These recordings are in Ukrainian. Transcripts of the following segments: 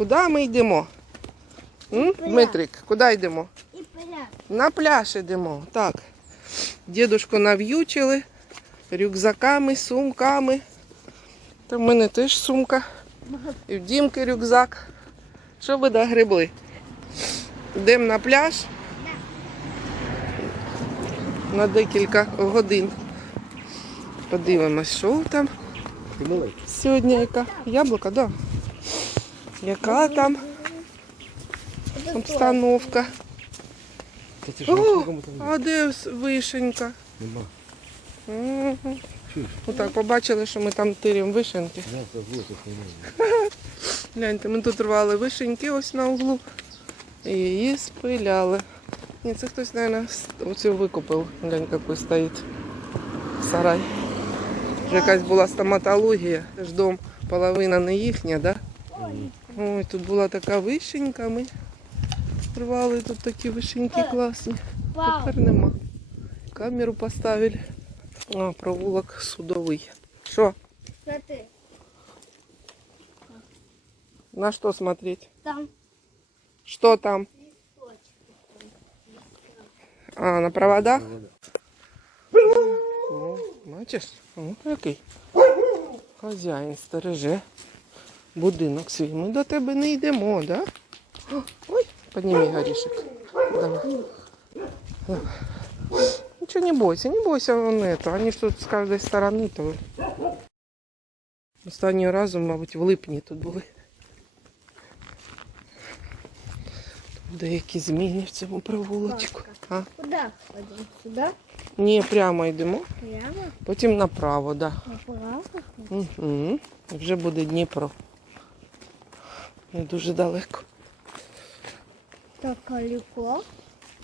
Куди ми йдемо? М? Дмитрик, куди йдемо? На пляж йдемо. Так. Дідушку нав'ючили рюкзаками, сумками. Та в мене теж сумка. І в Дімки рюкзак. Що ви догребли? Йдемо на пляж. На декілька годин. Подивимось, що там. Сьогодні яка? Яблука, так. Да. Яка там обстановка? О, а де вишенька? Нема. Мгм. Чуєш? Ну так, побачили, що ми там тиримо немає. Гляньте, ми тут рвали вишеньки ось на углу і її спиляли. Ні, це хтось, мабуть, оцю викупив. Глянь, який стоїть сарай. Якась була стоматологія. Це ж дом, половина не їхня, да? Ой, тут була така вишенька, ми рвали тут такі вишеньки класні. Вау. Тепер нема. Камеру поставили. А, провулок судовий. Що? Смотри, На що смотреть? там Что там? А, на проводах? О, бачиш? О, який. Хазяїн стереже. Будинок свій. Ми до тебе не йдемо, да? Ой, підніми горішек. Давай. Давай. Нічого не бойся, не бойся вон это. Они ж тут з кожної сторони то. Останнього разу, мабуть, в липні тут були. Деякі зміни в цьому провулочку. А? куда ходим? Сюда? Ні, прямо йдемо, Прямо? потім направо, да. Направо? Угу. Вже буде Дніпро. Не дуже далеко. Так далеко.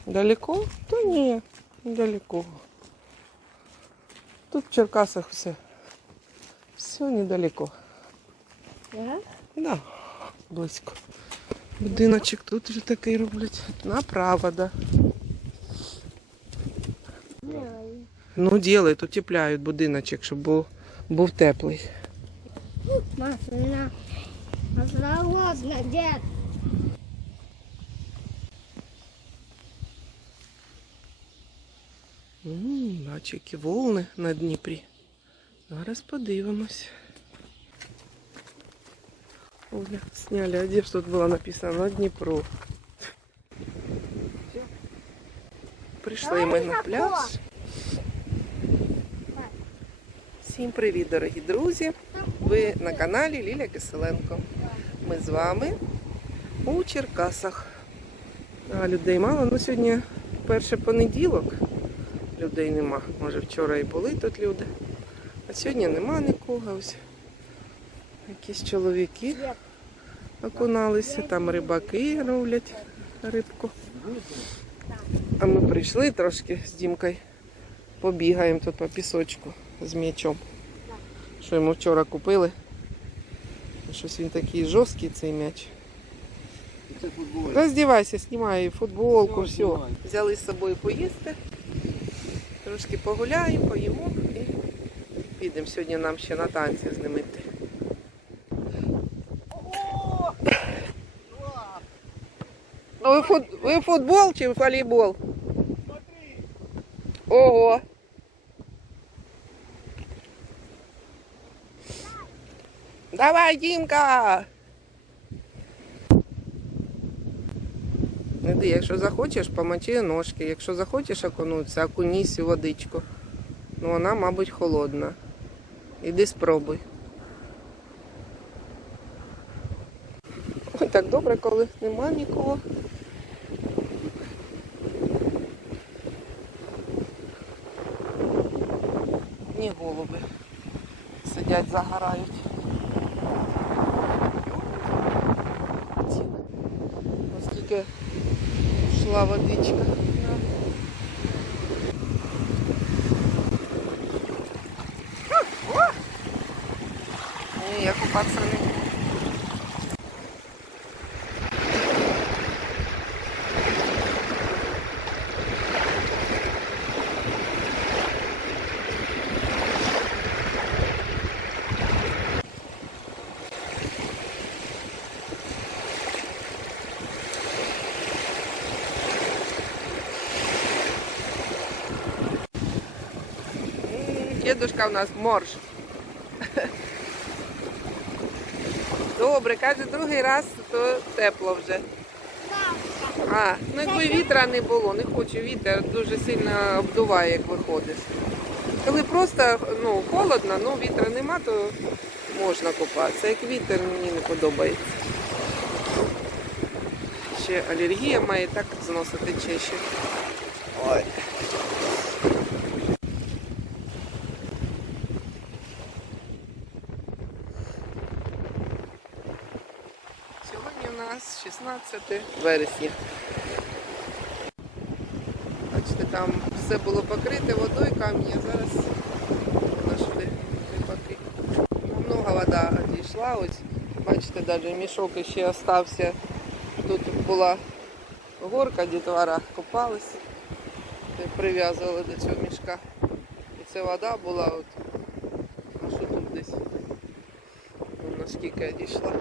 Далеко? Та ні, недалеко. Тут в Черкасах все. Все недалеко. Да? Да, близько. Будиночок тут вже такий роблять. Направо, да. Ну, ділають, утепляють будиночок, щоб був, був теплий. Машина. Осторожно, дед. М, Бачу, які волни на Дніпрі. Зараз подивимось. Оля, сняли одежду, тут было написано на Дніпро. Прийшли ми на пляж. Всім привіт, дорогі друзі! Ви на каналі Ліля Киселенко. Ми з вами у Черкасах. А, людей мало, ну сьогодні перший понеділок. Людей нема. Може вчора і були тут люди. А сьогодні нема нікого. Ось якісь чоловіки окуналися, там рибаки роблять рибку. А ми прийшли трошки з Дімкою. Побігаємо тут по пісочку з м'ячом. Що йому вчора купили. Щось він такий жорсткий цей м'яч. Роздівайся, знімай футболку, Все, все. Взяли з собою поїсти. Трошки погуляємо, поїмо і підемо. Сьогодні нам ще на танці з ними йти. Ну, ви, фут... ви футбол чи волейбол? Ого. Давай, Дімка! Іди, якщо захочеш, помочи ножки. Якщо захочеш окунутися, окунись у водичку. Ну вона, мабуть, холодна. Іди спробуй. Ой, так добре, коли нема нікого. Ні голуби. Сидять, загорають. Йшла водичка. Я купаться не Дедушка у нас морж. Добре, каже, другий раз, то тепло вже. А, ну якби вітра не було, не хочу вітер, дуже сильно обдуває, як виходиш. Коли просто ну, холодно, ну вітра нема, то можна купатися. Як вітер мені не подобається. Ще алергія має так зносити чаще. Ой. Сьогодні у нас 16 вересня. Бачите, там все було покрите водою, камінь, а зараз знайшли рибаки. Много вода дійшла, ось бачите, навіть мішок ще остався. Тут була горка, дітвора купались, і прив'язували до цього мішка. І це вода була от. А що тут десь? Ну, наскільки дійшла.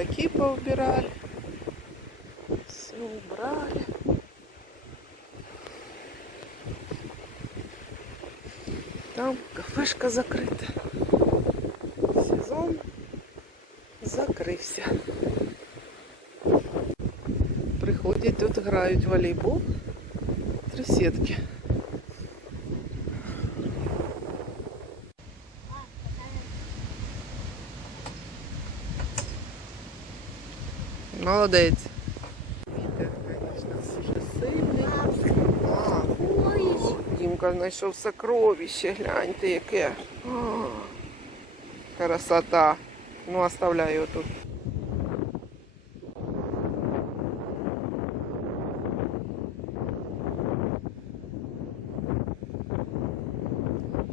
Лежаки поубирали. Все убрали. Там кафешка закрита. Сезон закрився. Приходять тут в волейбол. Три сітки. Молодець. Вітер, звісно, дуже сильний. Дімка знайшов сокровище, гляньте яке. Красота. Ну, оставляю його тут.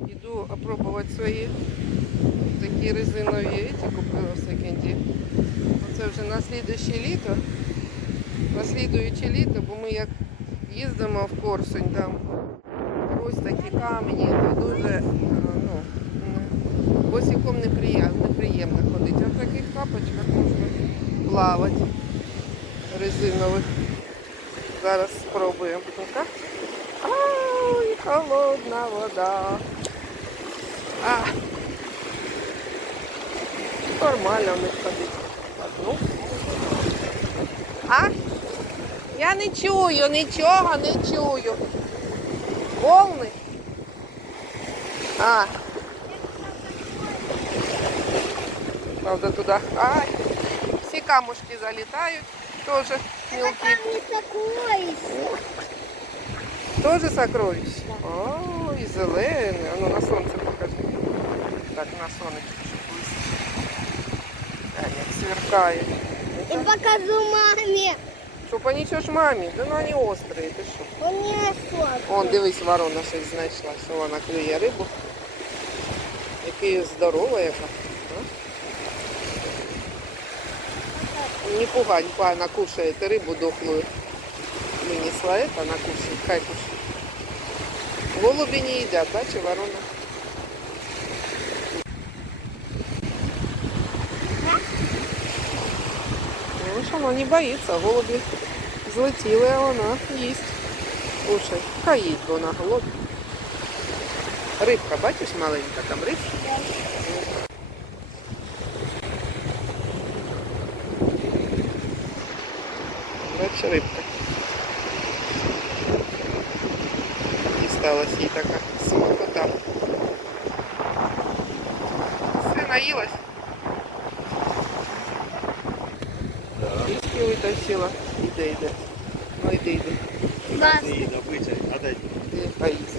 Іду опробувати свої такі резинові ці купила в секенді. Це вже на слідуще літо. На слідуюче літо, бо ми як їздимо в Корсунь, там ось такі камені, то дуже е, ну, босиком неприємно, неприємно ходити. А в таких тапочках можна плавати резинових. Зараз спробуємо. Ай, холодна вода. А, нормально в них ходить. Ну. А? Я не чую, нічого не чую. Волни? А. Правда, туди. Ай. Всі камушки залітають. Тоже не сокровище. Тоже сокровище? Ой, зелене. А ну на сонце покажи. Так, на блистить. А, як сверкає. И покажу маме. Що понесеш мамі? Да ну вони острі, ти що? Он не сок. Вон, дивись, ворона щось знайшла, що вона клює рибу. Яка здорова яка. А? Не пугай, не пугай, она кушает рыбу дохлую. Вынесла это, она кушает, хай кушает. Голуби не едят, да, чи ворона? Що вона не боїться, голуби злетіли, а вона їсть. Слушай, хай бо вона голодна. Рибка, бачиш, маленька там рибка? Бачиш, рибка. Дісталась їй така Витащила. Іде, йде. Ну йди, йди. Бас. Не їй добити, а дай. Поїсть.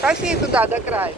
Пошли туда, до края.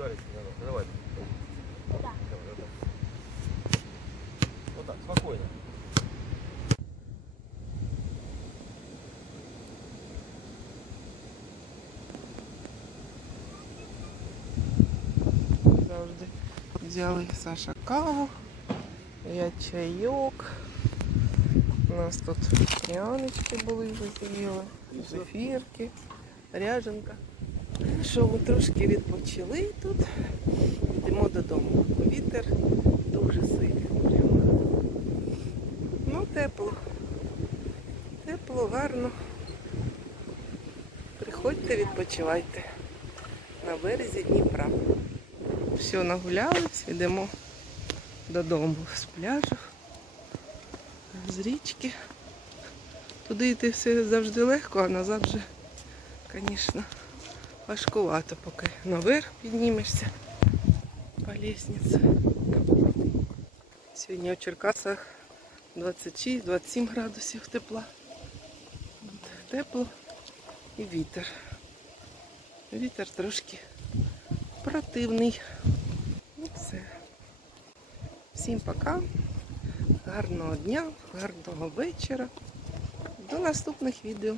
Ударить не надо. Давай. Давай, давай. Вот так, спокойно. Завжди взяли Саша каву, я чайок. У нас тут пряночки були, вже з'їли, зефірки, ряженка. Що ми трошки відпочили тут. Йдемо додому. Вітер дуже сильний. Прямо. Ну, тепло. Тепло, гарно. Приходьте, відпочивайте на березі Дніпра. Все, нагулялись, йдемо додому з пляжу, з річки. Туди йти все завжди легко, а назад вже, звісно, важкувато, поки наверх піднімешся по лестниці. Сьогодні у Черкасах 26-27 градусів тепла. Тепло і вітер. Вітер трошки противний. Ну все. Всім пока. Гарного дня, гарного вечора. До наступних відео.